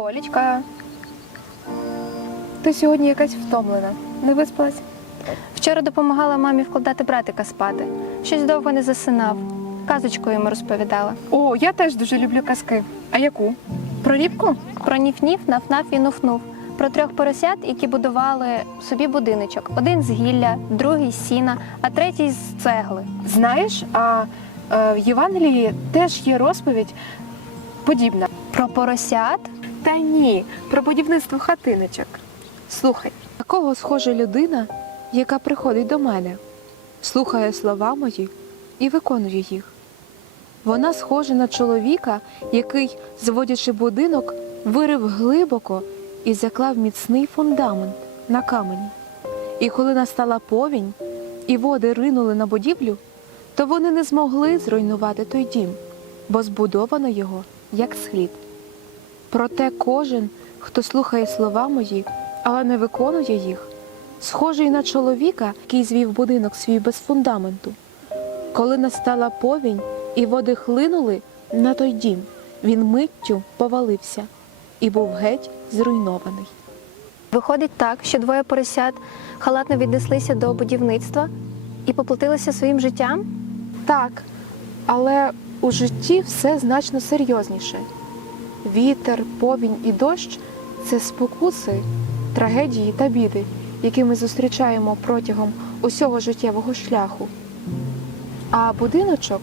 Олічка. Ти сьогодні якась втомлена. Не виспалась? Вчора допомагала мамі вкладати братика спати. Щось довго не засинав. Казочку йому розповідала. О, я теж дуже люблю казки. А яку? Про рібку? Про ніф-ніф, наф-наф і нуф-нуф. Про трьох поросят, які будували собі будиночок. Один з гілля, другий з сіна, а третій з цегли. Знаєш, а е, в Євангелії теж є розповідь подібна. Про поросят Та ні, про будівництво хатиночок. Слухай, На кого схожа людина, яка приходить до мене, слухає слова мої і виконує їх? Вона схожа на чоловіка, який, зводячи будинок, вирив глибоко і заклав міцний фундамент на камені. І коли настала повінь, і води ринули на будівлю, то вони не змогли зруйнувати той дім, бо збудовано його як слід. Проте кожен, хто слухає слова мої, але не виконує їх, схожий на чоловіка, який звів будинок свій без фундаменту. Коли настала повінь і води хлинули на той дім, він миттю повалився і був геть зруйнований. виходить так, що двоє поросят халатно віднеслися до будівництва і поплатилися своїм життям. так, але у житті все значно серйозніше. Вітер, повінь і дощ це спокуси, трагедії та біди, які ми зустрічаємо протягом усього життєвого шляху. А будиночок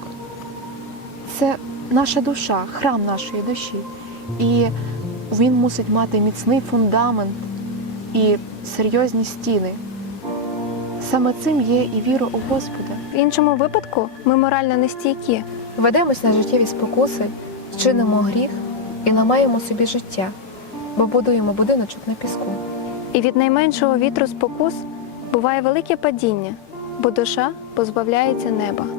це наша душа, храм нашої душі. І він мусить мати міцний фундамент і серйозні стіни. Саме цим є і віра у Господа. В іншому випадку ми морально нестійкі. Ведемось на життєві спокуси, чинимо гріх і ламаємо собі життя, бо будуємо будиночок на піску. І від найменшого вітру спокус буває велике падіння, бо душа позбавляється неба.